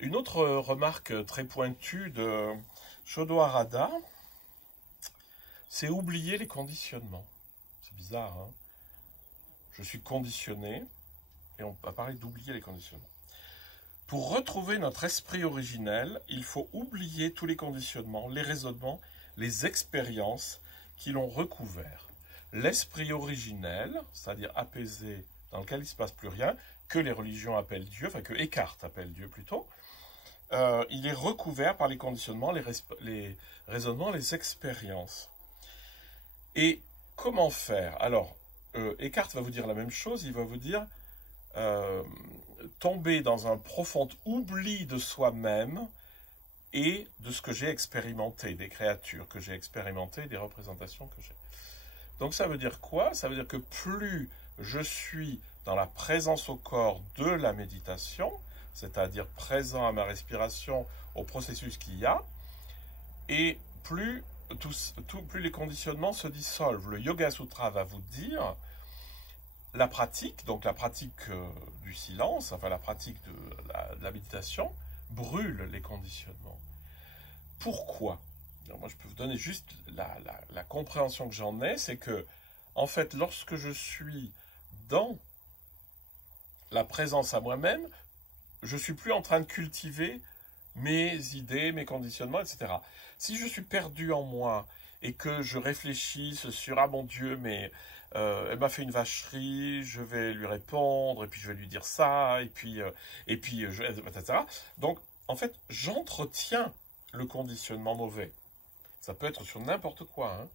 Une autre remarque très pointue de Shodo Harada, c'est oublier les conditionnements. C'est bizarre, hein? Je suis conditionné, et on va parler d'oublier les conditionnements. Pour retrouver notre esprit originel, il faut oublier tous les conditionnements, les raisonnements, les expériences qui l'ont recouvert. L'esprit originel, c'est-à-dire apaisé, dans lequel il ne se passe plus rien, que les religions appellent Dieu, enfin que Eckhart appelle Dieu plutôt, il est recouvert par les conditionnements, les raisonnements, les expériences. Et comment faire? Alors, Eckhart va vous dire la même chose, il va vous dire tomber dans un profond oubli de soi-même et de ce que j'ai expérimenté, des créatures que j'ai expérimentées, des représentations que j'ai. Donc ça veut dire quoi? Ça veut dire que plus je suis dans la présence au corps de la méditation, c'est-à-dire présent à ma respiration, au processus qu'il y a, et plus les conditionnements se dissolvent. Le Yoga Sutra va vous dire la pratique, donc la pratique du silence, enfin la pratique de la méditation, brûle les conditionnements. Pourquoi? Alors moi, je peux vous donner juste la compréhension que j'en ai, c'est que, en fait, lorsque je suis dans la présence à moi-même, je ne suis plus en train de cultiver mes idées, mes conditionnements, etc. Si je suis perdu en moi et que je réfléchisse sur ah mon Dieu, mais elle m'a fait une vacherie, je vais lui répondre, et puis je vais lui dire ça, etc. Donc, en fait, j'entretiens le conditionnement mauvais. Ça peut être sur n'importe quoi, hein.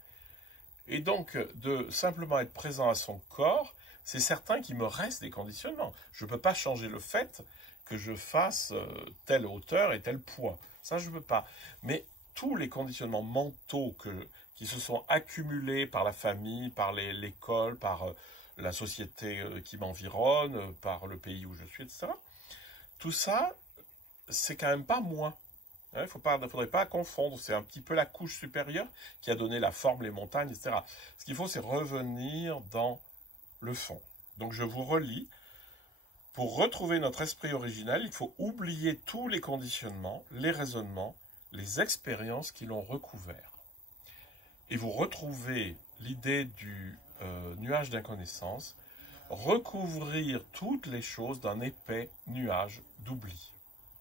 Et donc, de simplement être présent à son corps, c'est certain qu'il me reste des conditionnements. Je ne peux pas changer le fait que je fasse telle hauteur et tel poids. Ça, je ne peux pas. Mais tous les conditionnements mentaux qui se sont accumulés par la famille, par l'école, par la société qui m'environne, par le pays où je suis, etc., tout ça, c'est quand même pas moi. Il ne faudrait pas confondre, c'est un petit peu la couche supérieure qui a donné la forme, les montagnes, etc. Ce qu'il faut, c'est revenir dans le fond. Donc je vous relis. Pour retrouver notre esprit originel, il faut oublier tous les conditionnements, les raisonnements, les expériences qui l'ont recouvert. Et vous retrouvez l'idée du nuage d'inconnaissance, recouvrir toutes les choses d'un épais nuage d'oubli.